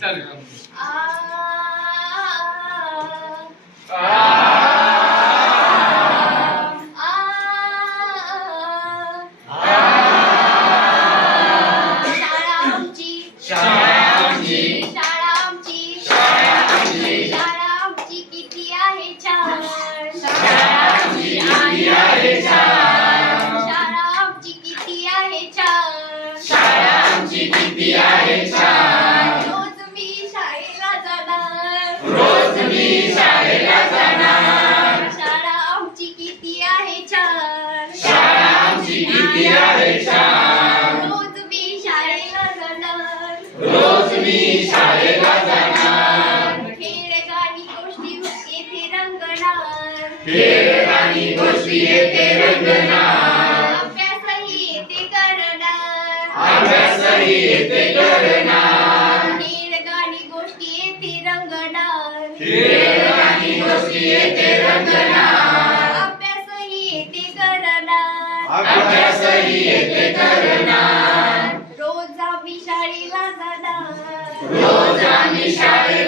あ आम्ही शाळेला जाणार. शाळा आमची किती आहे छान. शाळा आमची किती आहे छान. रोज मी शाळेला जाणार. रोज मी शाळेला जाणार. खेळ गाणी गोष्टी येथे रंगणार. खेळ गाणी गोष्टी येथे रंगणार. अभ्यासही येथे करणार. अभ्यासही येथे करणार. सई येते करणार रोज आम्ही शाळेला जाणार. रोज आम्ही शाळेला